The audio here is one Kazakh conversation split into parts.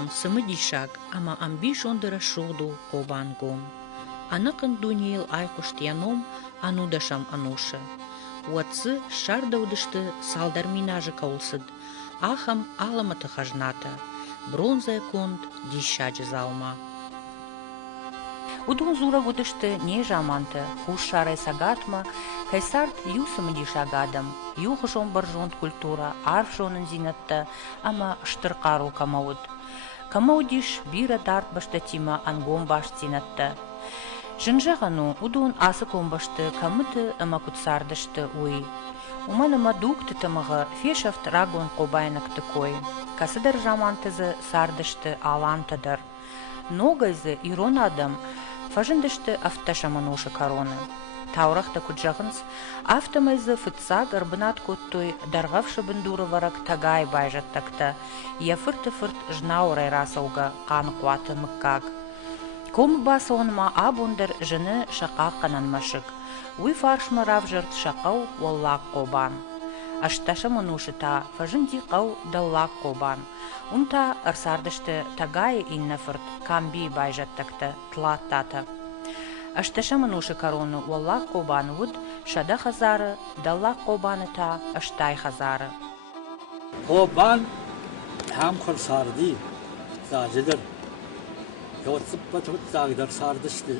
Udon sımıdişak ama ambişondara şoğdu kobangum. Anakın duniyel aykuştiyanom anudasham anuşa. Уатсы шардавдышты салдар минажы каулсыд, ахам аламаты хажната, бронзая конд дищаджы залма. Удун зура гудышты не жаманты, хуш шарай сагатма, кайсарт юсымы дишагадам, юхышон баржонт культура, арфшонын зинатты, ама штырқару камауд. Камаудиш бира дарт баштатима ангом баш зинатты. Жынжағану удун асы комбашты камыты ама кутсардышты уй. Уман ама дугты тымығы фешафт рагон қобайныкты кой. Касыдар жамантызы сардышты алантыдар. Ногайзы ирон адам фажындышты авташаманушы короны. Таурахта куджағынс автомайзы фытса гарбынат коттой дарғавшы бындуры варак тагай байжаттакта. Яфырты-фырт жнаурай расауға қан қуаты мыккаг. Ком басонма абундар жыны шақа қананмашык. Уй фаршма равжырт шақау уаллақ қобан. Ашташа мұнушыта фажынди қау даллақ қобан. Унта арсардышты тагайы иннафырт камби байжаттакты тлаттаты. Ашташа мұнушы короны уаллақ қобаны вуд шада хазары, даллақ қобаны та аштай хазары. Қобан хамқыр сарды, зажыдыр. Yotsıp batıp zağdar sardıştı.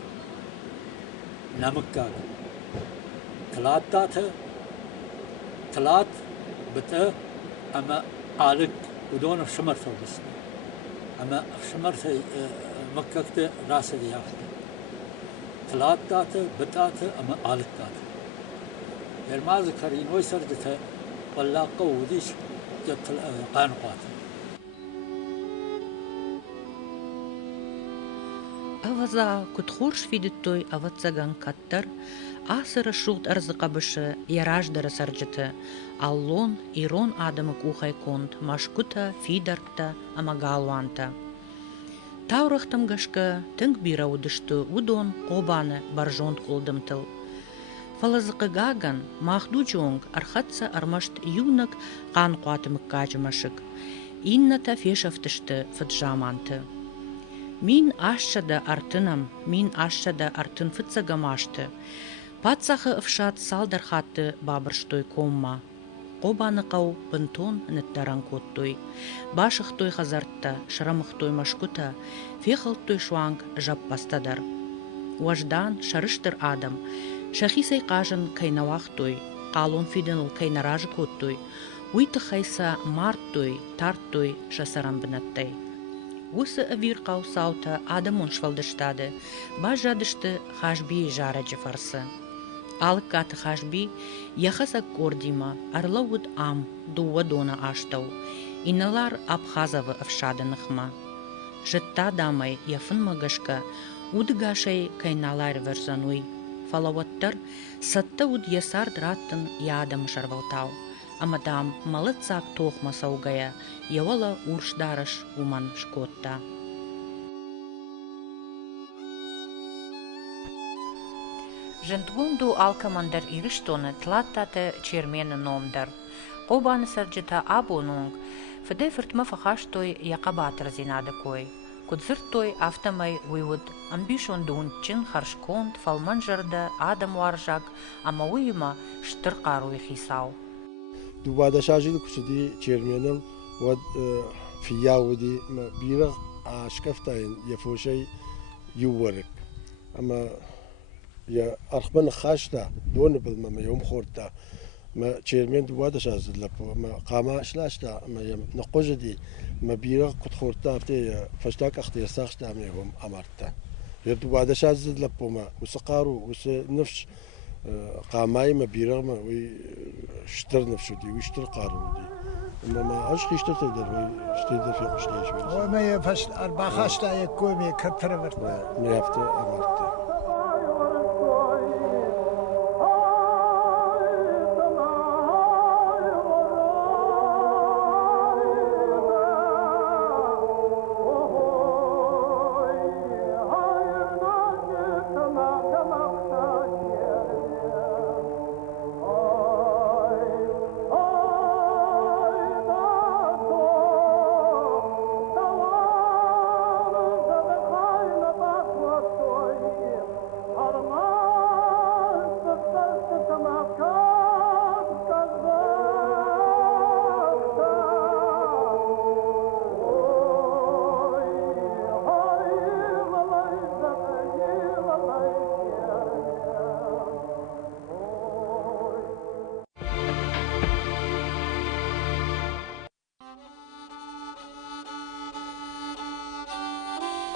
Namıkkak. Tlat datı. Tlat bıtı ama alık udon şımar salbısın. Ama şımar mıkkakta rası diyaktı. Tlat datı, bıtatı ama alık datı. Yermazı karin oy sardıtı. Vallahi qawdiş qanqatı. Аваза кутхурш видиттой аватсаган каттар, асыра шулт арзыкабышы яраждары сарджыты, аллон, ирон адамы кухай конд, машкута, фидаркта, амагалуанта. Таурахтам гашка тынг бира удышты удон қобаны баржонт кулдымтыл. Фалазықы гаган махду жонг архатса армашт юнак қан қуатымык кажымашык. Инната фешафтышты фыджаманты. Мин ашшада артынам, мин ашшада артын фыцагамашты. Патсахы ыфшат салдархатты бабырштой комма. Қобаны қау пынтон ныттаран коттой. Башықтой хазартта, шырамықтой машкута, фехалттой шуанг жаппастадар. Уаждан шарыштыр адам. Шахисай қажын кайнавақтой, қалон фиденл кайнаражы коттой. Уйты хайса марттой, тарттой шасаран бінаттай. Усы авир қау саута адамон швалдыштады, баш жадышты хашби жараджы фарсы. Алық каты хашби яхаса кордима, арлауыд ам, дуа дона аштау. Иналар абхазавы авшадынықма. Жытта дамай яфын мағышка, удыгашай кайналар верзануй. Фалаваттар сатта уд ясар драттын ядам шарвалтау. Амадам малыцак тоқма саугая, явала уршдарыш уман шкотта. Жындгунду алкамандар ирыштоны тлаттаты чермені номдар. Қобаны сарджыта абонунг, фыды фыртма фахаштой яқабатыр зинады кой. Кудзыртой автомай уйвуд, амбишондун чин харшконд фалман жырды адам варжак, ама уйма штырқару ихисау. Dubada şarjılı kusudi çermenin ve fiyavudi bir aşkaftayın yafoşay yuvarık ama ya arkman xaşta donu bilmem yom xorta ma çermen dubada şarjılı ma qama şlaşta ma naqojdi ma bir kut xorta afte fashtak axtir saxta ma yom amarta ya dubada şarjılı ma usqaru us nafs قاماي ما بيرغم ويشتر نفسه دي ويشتر قارو دي انما اش خيشتر تقدر ويشتر في قشتاي شويه وما يفش 14 يكومي كثر ورت ما يفتى امرت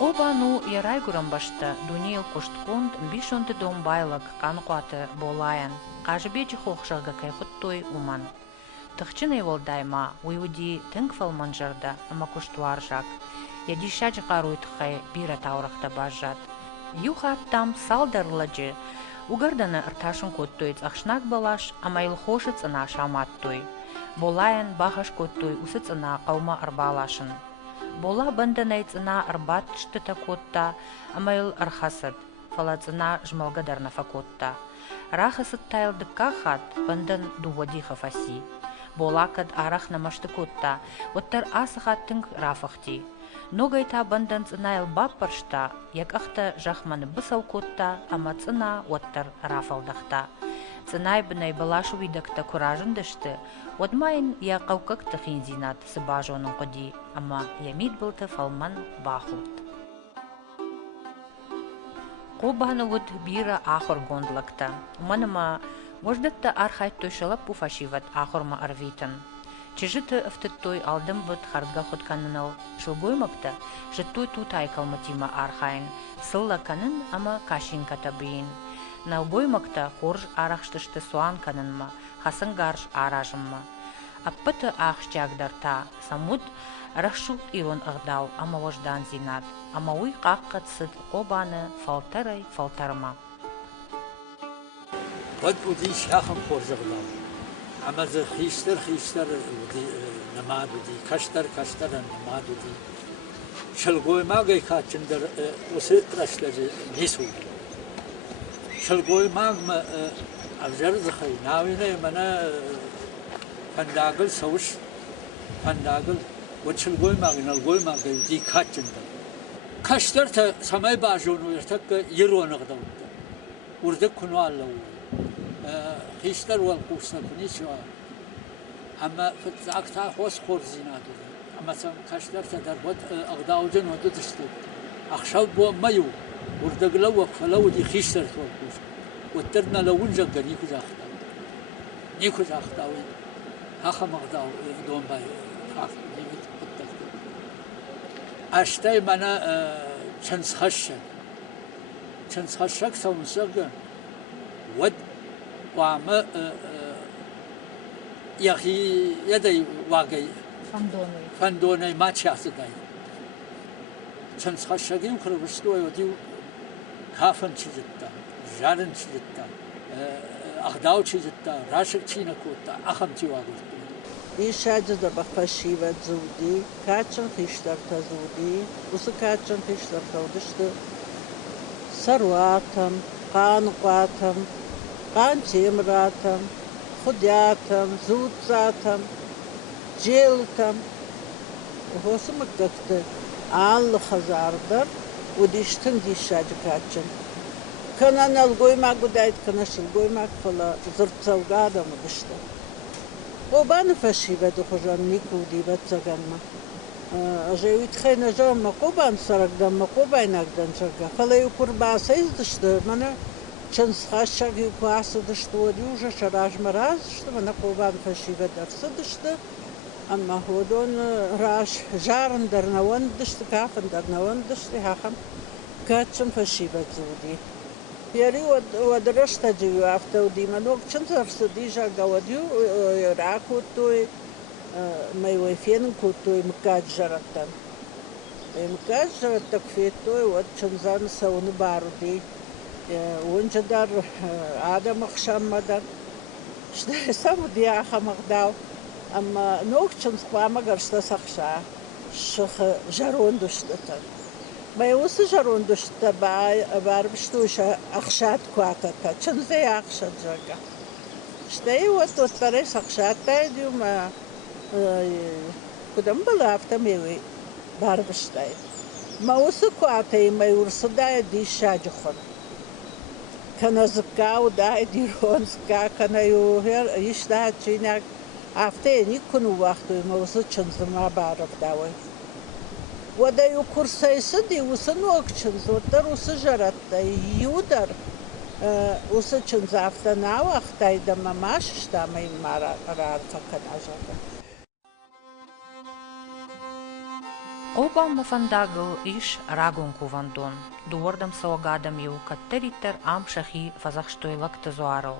Обану ярайгурам башта дунейл кушткунд бишонты домбайлак канқуаты болайын. Қажыбечі хоқшығы кайхуттой уман. Тахчыны волдайма, уйуди тыңкфал манжарда, ама куштуаржак. Яди шаджи қаруйтхай бира таурахта бажат. Юха там салдарладжи, угарданы ырташын коттойц ахшнак балаш, ама илхошыц ына шаматтой. Болайын бахаш коттой усыц ына қаума арбалашын. Бола бандынайцына арбат штыта котта, ама ил архасад, фалацына жмалгадарна факотта. Рахасад тайлды кахат, бандан дуводи хафаси. Бола кад арах намашты котта, оттар асахаттың рафахти. Ногайта бандан цына ил баппаршта, як ахта жахманы бысау котта, ама цына оттар рафалдахта. Цынай бынай балашу видакта куражындышты, Одмайын я қауқақты хинзинат сыбажоның қоди, ама ямид бұлты фалман бахут. Қобаны ұд бира ахыр гондлакта. Маныма мождатта архайт тойшалап пуфашиват ахырма арвитын. Чижыты ыфтыттой алдым бұд хардга хутканынал. Шылгоймакта жыттой тутай калматима архайын. Сылла канын, ама кашин катабиин. Налгоймакта хорж арахштышты суан канынма. Хасын гарш аражымма. Аппыты ахшчагдарта, самуд рахшут илон агдау, ама вождан зинат, ама уй қаққат сыд қобаны фалтарма. Вад уди шахам хорзагдау, ама за хистар намад уди, каштар намад уди. Шалгоймагай качындар усы рашлажы несу. Шалгоймагма Avjar zakhay nawine mana pandagal saush pandagal wachil goyma di khatchinda kashtar ta samay bajonu yartak yirona qadawda urda kunwallo hishtar wal qusna kunishwa amma fatakta khos khorzinadu amma sam kashtar ta darbat aqdawjan wadishtu akhshab bo mayu urda glaw falaw di hishtar wal qus وترنا لو نجا نيكو زاختاوي هاخا مغداو دون باي خاف نيكو قدك اشتاي منا تشنسخشك سومسغ ود وما يخي يدي واقي فندوني ما تشاسداي تشنسخشك يمكربستوي وديو كافن تشجتا جارن چیزتا اخداو چیزتا راشک چینا کوتا اخم چیواگوستی ایشاج در بخشیوت زودی کاچن خیشتر تا زودی وس کاچن خیشتر تا ودشت سرواتم قانقاتم قانچیمراتم خودیاتم زودزاتم جیلتم وحسم مکتفت آل خزاردر ودیشتن دیشاج کاچن Канан алгоймак гудайт, канашил гоймак фала зырцалгада мудышта. Обаны фашива духожан никуди бацаганма. Ажевит хайна жамма кобан сарагдамма кобайнагдан жага. Фала юкурбаса издышты, мана чансхашаг юкуаса дышты, оди уже шаражма раздышты, мана кобан фашива дарса дышты. Amma hodon rash jaren darnawan dышты, кафан дарнаван дышты, хахам качан фашива зуди. Yari ودرشت جیو افته و دیمانوک چند فرسودی جا گودیو راکوتوی میوفین کوتوی مکاج جراتن مکاج جرات کفیتوی ود چند زن سون باردی اونجا در آدم خشم مدن شده سامدی آخه مقداو اما نوک چند خواه گرشته سخشا شخ جرون دشتتن ما يوصل جرون دشت باربشتوش أخشات كواتتا چند زي أخشات جاكا شتاي وتوتريس أخشات تايديو ما كدام بلافتا ميوي باربشتاي ما وصل كواتاي ما يورصل داي دي شاجخون كان زكاو داي دي رون زكا كان يوهر يشتاها تشيناك أفتاي نيكونو وقتو ما وصل چند زما بارب داوي ودايو كورساي سدي وسنوك چنزوتر وسجرت يودر وسچنزافتا ناو اختاي دما ماششتا مي مارا فكن اجاتا Obama vandagel is ragon kuvandon. Doordam sogadam ju katteriter am shachi fazachstoilak te zoaro.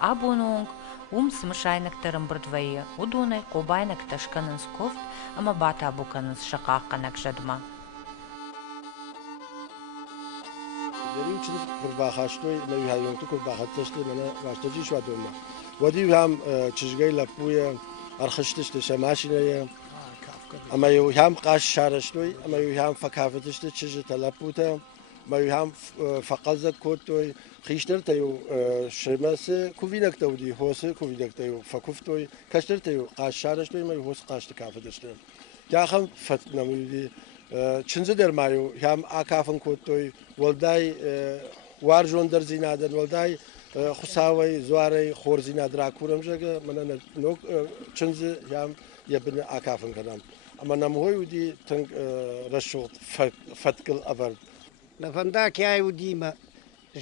Abonong smashainek brdveye, udone kobainek tashkanens koft, ama bata bukanens shaqaqanek jadma. داریم چیز کرباخاشتوی می‌هایون تو کرباخاتشتی منو واشتجی شو دوما. ودی هم چیزگی لپوی آرخشتشتی شماشینه. اما یو هم قاش شارشتوی، اما یو هم فکافتشتی چیز تلپوته، اما یو هم فقاز کوتوی خیشتر تیو شماس کوینک تودی، هوس کوینک تیو فکوفتوی، کشتر تیو قاش شارشتوی ما یو هوس قاش تکافتشتی. یا هم فت نمیدی. چنزه در مایو هم آکافن کوتوی ولدای وارجون در زینادن ولدای خساوی زواری خور زیناد را کورم جگه من نوک چنزه هم یبن آکافن کنم اما نموی ودی تنگ رشوت فتکل آورد لفندا کی ودیما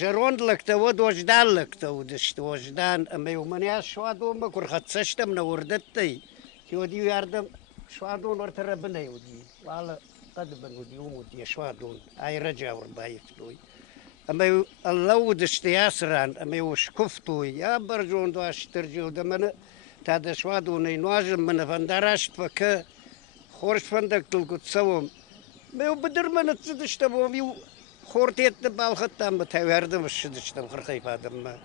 جروند لکتا ود وجدان لکتا ودشت وجدان اما یومنیا شوادون بکر خدشتم نوردتی کی ودی یاردم شوادون ورتربنا ودی والا قد بنودي ومودي شوادون اي رجع وربايفتوي اما الله ودشت ياسران اما وشكفتوي يا برجون دواش ترجو دمن تاد شوادون نواجم من فندراش فك خورش فندق تلقط سوم ما بدر من تدشتبو ميو خورتيت بالختم بتاوردم الشدشتم خرخيف ادم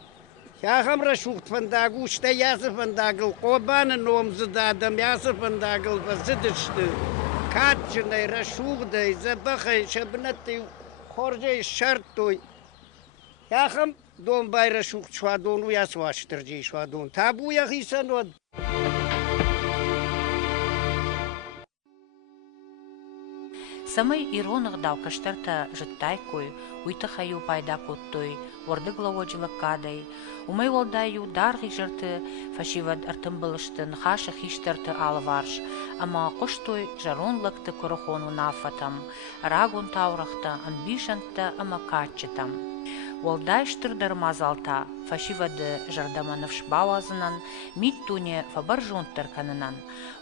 يا خمر شوخت فنداغ وشتا ياسر فنداغ القوبان النوم زدادم ياسر فنداغ بزدشت كاتشني رشوغدي زبخي شبنتي خورجي شرطوي يا خم دون باي رشوغ شوادون ويا سواش ترجي شوادون تابو يا خي سنود Самый иронах дал каштарта життайкой, уйтахаю пайда куттой, ордыгла ожилаккадай, умай волдаю дарги жырты, фашивад артымбылыштын хаша хиштарты алварш, ама коштой жаронлакты корохону нафатам, рагун таурахта, амбишанта, ама катчетам. Волдайштыр дармазалта, фашивады жардаманывш бауазынан, миттуне фабаржунтыр канынан,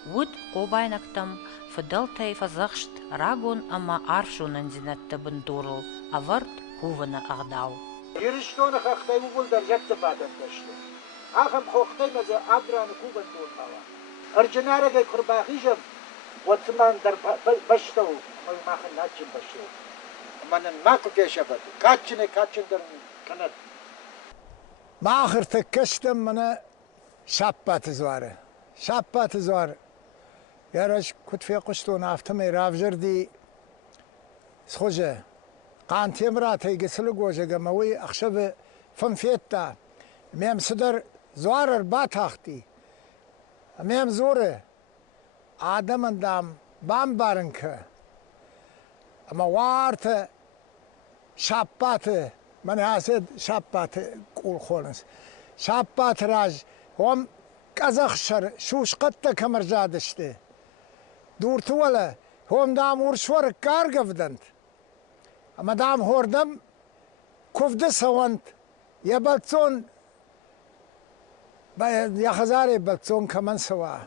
вуд кобайнактам, фадалтай фазахшт, рагун ама аршунан зинатты бындурул, аварт хувана агдау. Ирштона хахтай угол даржатты бадан дашты. Ахам хохтай маза адраны кубан дурмала. Арджанарага курбахижам, ватсман дар баштау, мой махан начин баштау. Манан маку кешабад, катчин дар канат. Махр теккштم من شابات زواره. شابات زوار. يارش كنت في قشتون افتمي رافجردي سخوجه قانتي مراتي قسلق وجه قموي اخشب فنفيتا ميم صدر زوار البات اختي ميم زوره آدم اندام بام بارنك اما وارت شابات من هاسد شابات قول خولنس شابات راج هم قزخشر شوش قطة كمرجادشته دورت ولا هم دام ورشور کار گفتند اما دام هردم کفده سوند یا بلتون یا خزار بلتون کمان سوا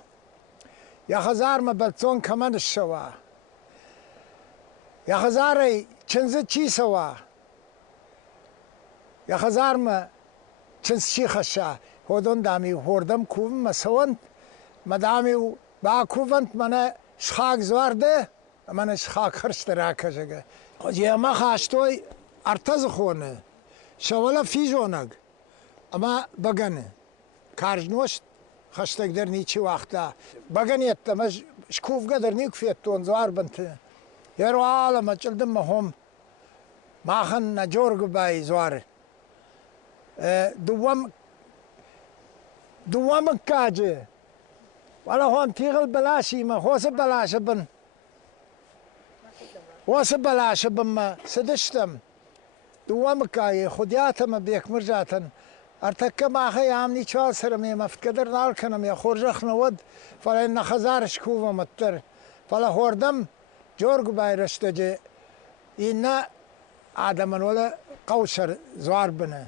یا خزار ما بلتون کمان شوا یا خزار چنزه چی سوا یا خزار ما چنز چی خشا هودون دامی هردم کوم مسوند مدامی با کوفند منه شخاک زوارده من شخاک خرشت راکشگه یه ما خاشتوی ارتز خونه شوالا فیجونگ اما بگنه کارجنوشت خشتگ در نیچی وقتا بگنیت مش شکوف قدر نیک فیتون زوار بنت یه رو عالم چلدم هم ماخن نجورگ بای زوار دوام کاجه ولا هم تيغل بلاشي ما خوص بلاش بن وص بلاش بن ما سدشتم دوامكاي خدياتم بيك مرجاتن ارتك ما خيامني چال سرمي ما فكدر نال كنم يا خورجخ نود فلان خزار شكوفه متر فلا هوردم جورج بايرشتجي إن آدم ولا قوشر زوار بنا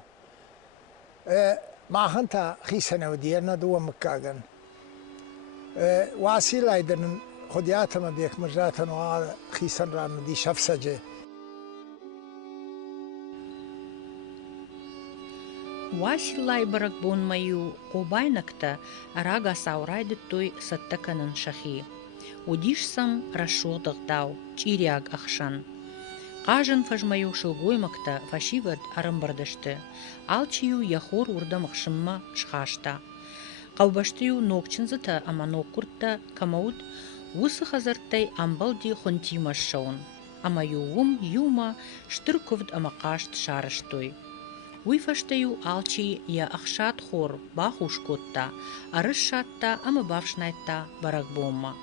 ما خنتا خيسنا وديرنا دوامكاغن واسيل ايدن خودیاتم بیک مرجاتن و خیسن ران دی شفسجه Уасиллай баракбон мою кобайнакта рага саурайды той саттаканын шахи. Удишсам расшодагдау, чиряг ахшан. Кажын фажмаю шылгоймакта фашивад арымбардышты. Алчию яхор урдамахшымма шхашта. Каубаштыю нокчынзыта ама ноккуртта камауд усы хазартай амбалди хонтимаш шаун. Ама юум юма штырковд ама кашт шарыштой. Уйфаштаю алчи я ахшат хор бахушкотта, арышшатта ама бавшнайтта баракбомма.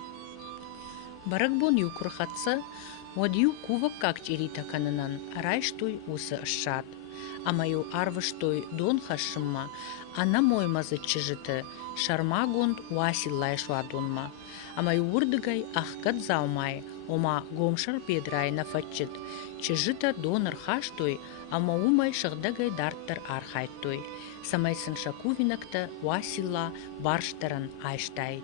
Баракбон юкурхатса, модью кувак как чирита кананан, райштуй усы ашшат. Ама ю арвыштой дон хашымма, ана моймазы чижыты, шармагонд уасиллай швадонма. Ама ю урдыгай ахкат заумай, ома гомшар педрай нафатчит, чижыта доныр хаштой, ама умай шагдагай дарттар архайттой. Самайсын шакувинакта уасилла барштаран айштайт.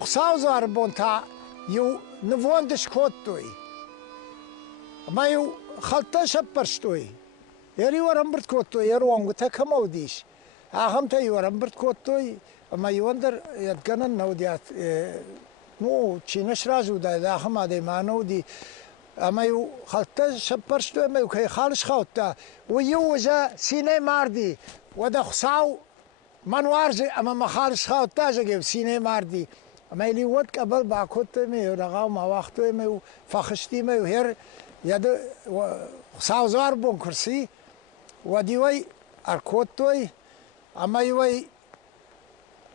Қсаузар бонта ю навондыш коттой. Ама ю халта шаппарштой. Яри варамбырт коттой, яруангута камаудиш. Ахамта ю варамбырт коттой, ама ю андер ядганан наудият. Ну, чинаш разу да ахамаде манауди. اما یو خالته شپرشتو اما یو که خالش خواهد و یو وجه سینه مردی و ده خساو منوارجه اما ما خالش خواهد تاجه سینه مردی اما ایلی ود قبل باکوت میو رقاو ما وقتو میو فخشتی میو هر یاد خساو زار بون کرسی و دیوی ارکوت توی اما یوی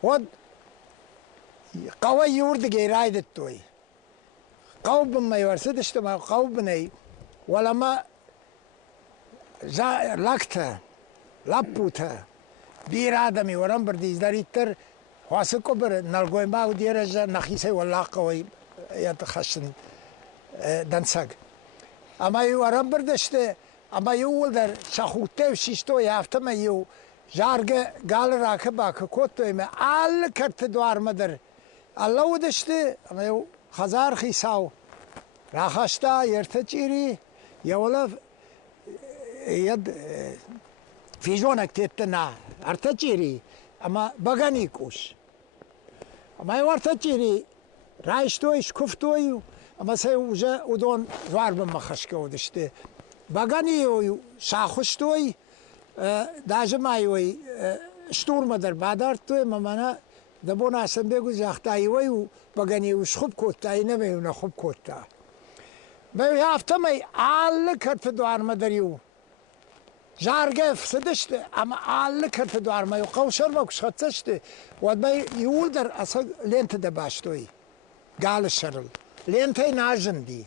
ود قوی یورد گیرایدت توی قوب ما يورسد اشتما قوبني ولا ما لكتا لابوتا بير آدمي ورم برديز داريتر واسكو بر نالغوي ما وديرجا نخيسي ولا قوي يتخشن دنساق اما يو ورم بردشت اما يو ولدر شاخوته وشيشتو يافتا ما يو جارغ قال راكا باكا كوتو اما آل كرت دوار مدر الله ودشت اما يو خزار خیساو راخشتا یرتچیری یولا ید فیجونک تیتنا ارتچیری اما بگانی کوش اما یو ارتچیری رایشتویش کفتویو اما سی اوجا اودون زوار بمخشکه ودشته بگانی یو شاخشتوی داجمایوی شتورم در بادارت توی ممانا دبون اصلا بگو زختایی ویو بگنی وش خوب کوتا نمیو نه خوب کوتا بیو یافتم ای آل کرد دوار مدریو جارگه فسدشته اما آل کرد دوار ما یو قوشر ما کش خطشته و بی یول در اصلا لینت دباشتوی گال شرل لینت ناجن دی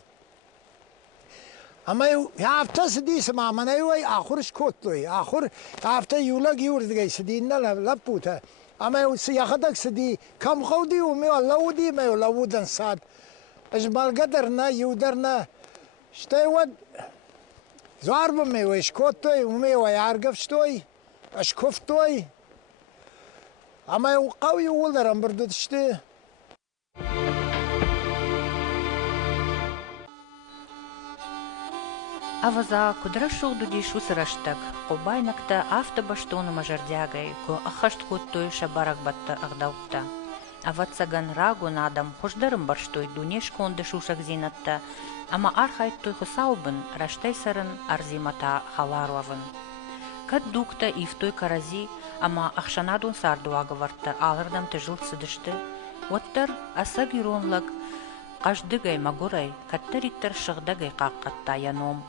اما یو یافته سدی سما منیوی آخرش کوتوی آخر یافته یولا گیور دیگه سدی نه لپوته اما یو سیاختک سدی کم خودی و میو لودی میو لودن ساد اجمال قدر نه یودر نه شتی ود زوار بمیو اشکوتوی و میو یارگفشتوی اشکفتوی اما یو قوی ولدرم بردشتی Аваза кудрашыл дудиш усыраштак, кобайнакта автобаштоны мажардягай, ко ахашт коттой шабарак батта агдавта. Аватсаган рагу надам хождарым барштой дунеш конды шушак зинатта, ама архайт той хусаубын раштай сарын арзимата халаруавын. Кат дукта и в той карази, ама ахшанадун сардуагаварта алырдам тыжыл сыдышты, оттар асаг юронлаг, каждыгай магурай, каттариттар шыгдагай каккатта яном,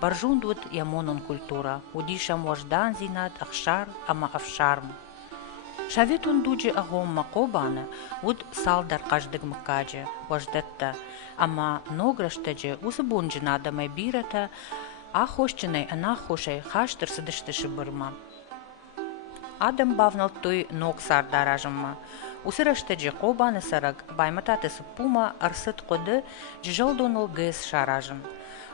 баржундут ямонон культура, удишам вождан зинат ахшар, ама афшарм. Шаветун дуджи агом макобана, уд салдар каждык макаджи, вождетта, ама нограштаджи усабунджи надамай бирата, ахощинай анахошай хаштыр сыдыштыши бырма. Адам бавнал той ног сардаражыма. Усыраштаджи кобаны сарак, баймататы сыппума арсыт коды джалдонул гэс шаражым.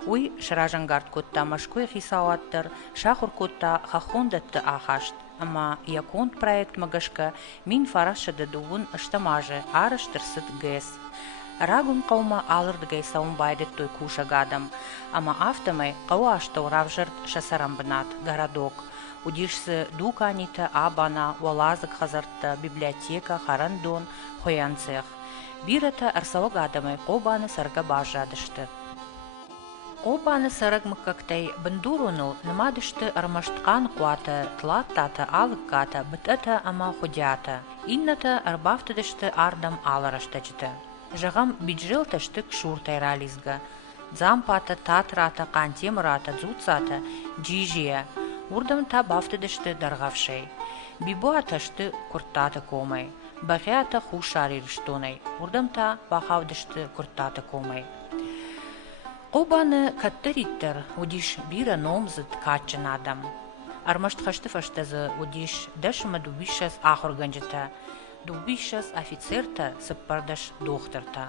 Уй шаражангард котта машкой хисауаттыр, шахур котта хахондатты ахашт, Ама яконт проект магашка мин фарашша дадугун аштамаже араш тырсыт гэс. Рагун қаума алырды гай саун байдет той куша гадам, ама автомай қауа ашта уравжырт шасарамбынат, городок. Удишсы дуканита, абана, валазык хазартта, библиотека, харандон, хоянцех. Бирата арсава гадамай қобаны сарга бажадышты. Қобаны сараг мыккактай бандуруну намадышты армаштқан қуаты, тлаттата, алыкката, бытата ама худята. Инната арбафтыдышты ардам алараштачыты. Жағам биджелташты кшуртай рализга. Дзампата, татрата, қантемрата, дзуцата, джижия. Урдам та бафтыдышты дарғавшай. Бибуаташты курттаты комай. Бағята хушари рыштонай. Урдам та бахавдышты курттаты комай. Қобаны каттыриттер удиш бира номзыт качын адам. Армаштхашты фаштазы удиш дашма дубишас ахурганжыта. Дубишас офицерта сыппардаш дохтырта.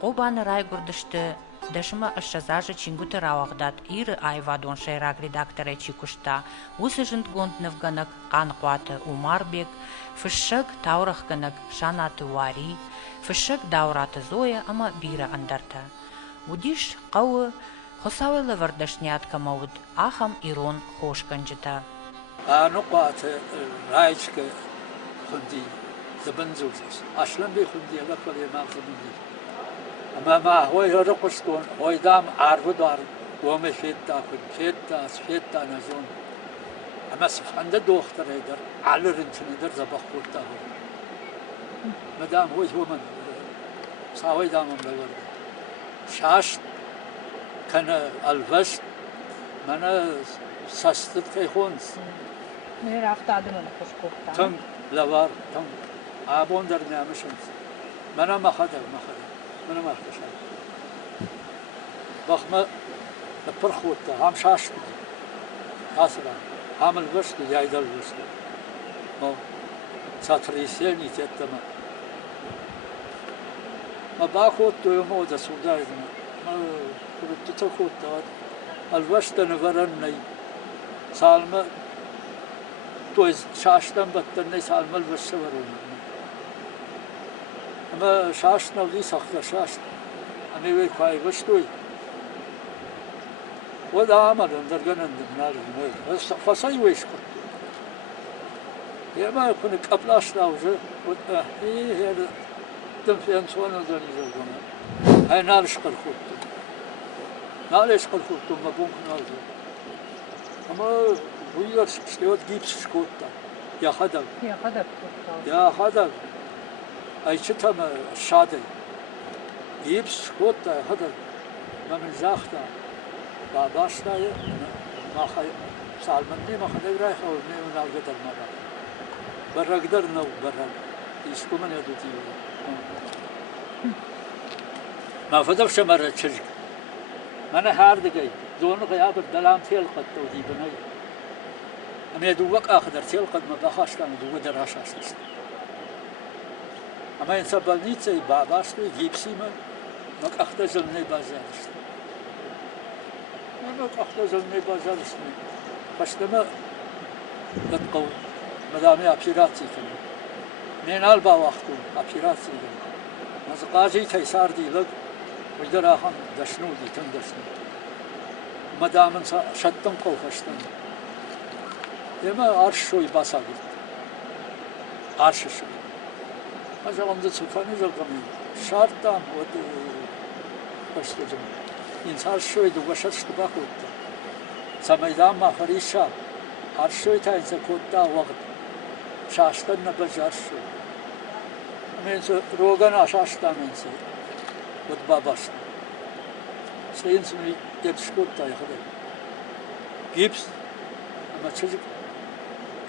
Қобаны райгурдышты дашма ашшазажы чингуты рауагдат иры айвадон шайрак редакторы чикушта. Усыжынт гонднов ганак қанқуаты Умарбек, фышшык таурах ганак Шанаты Уари, фышшык даураты Зоя ама бира андарта. Удиш қауы хосауылы вардашнят камауд ахам ирон хошканжыта. Нуқуаты райчка хунди забанзузас. Ашлан би хунди агапали мағзабынди. Ама хой хөрөкөстөн хойдам арвудар гоме фетта фетта назон. Ама сфанда доктор эдер алырынчыныдыр забахурта. Мадам хой хуман савайдамын бәлер. شاش كان الفست من ساستر تيخونس مير افتادم خوشكوبتا تم لوار تم آبون در نامشنس من ما خدر من ما خدر بخم برخوت هم شاش اصلا هم الفست جايد الفست مو ساتريسيني تتما ما باخود تويمو دا سوداي ما كنت تاخود الوشت نفرني سالمة تويز شاشتن بطني سالمة الوشت ورون اما شاشتنا ولي سخت شاشت أنا وي كواي وشتوي ودا عمل اندرگن اندمنار الميل فصاي ويش كنت يا ما يكون قبلاش راوجه هي دم في أنسوان الزنيزة هاي نالش قرخوتو نالش قرخوتو ما بونك نالزو أما بوير شلوت جيبس شكوتا يا خدم يا خدم أي شتى ما شادي جيبس شكوتا يا خدم ما من زاختا باباشتا ما خي سالمني ما خدي رايح أو من القدر ما برا قدر نو برا يسكو من يدوتي ما فدفش مرة تشجع أنا هارد جاي دون غياب الدلام تيل قد تودي بناي أنا يدوق آخر تيل قد ما بخاش كان يدوق دراش أساس أما ينسبني تي باباش يجيب سيما ما أختزلني بازارش ما أختزلني بازارش فاشتما لتقو مدامي أبيراتي كنا من البا وقتو أبيراتي مزقاجي تيسار دي لق ويدر آخان دشنو دي تندشنو مدامن شتن قوفشتن يما عرش شوي باسا قلت عرش شوي أجل سلطاني زلقمي شارتان ود بشتجم إنسان شوي دو بشتش تباقوت سميدان ما خريشا عرش شوي تا إنسان كوتا وقت شاشتن نبجار شوي من روغان أشاشتا منسي ودباباشتا سينسمي يبشكوتا يخدم جيبس أما تشجك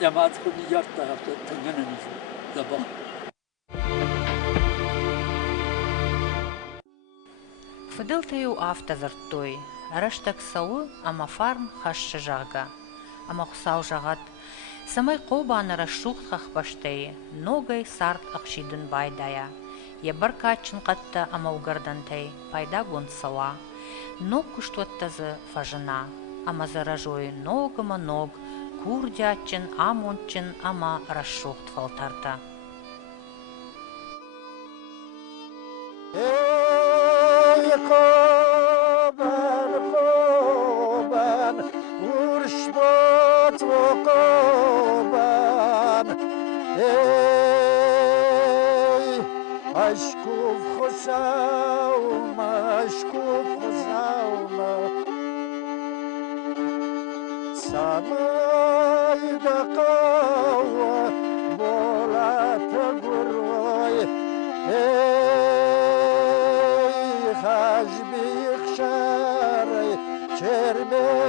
يمات كوني يارتا يفتا تنجنني جو دبا فضلتيو автозартой раштак сау ама фарм хаш жага ама хсау жагат самай қобаны расшухтхах баштей ногай сарт ақшидын байдая я баркачин қатта ама угардантей пайда гон сала ног куштуаттазы фажына ама заражой ногама ног Курдячын, амончын, ама расшохт фалтарта. Aşkuf xusavma, aşkuf xusavma Samayda qava bolata gurvay Ey hajbi xşaray çerme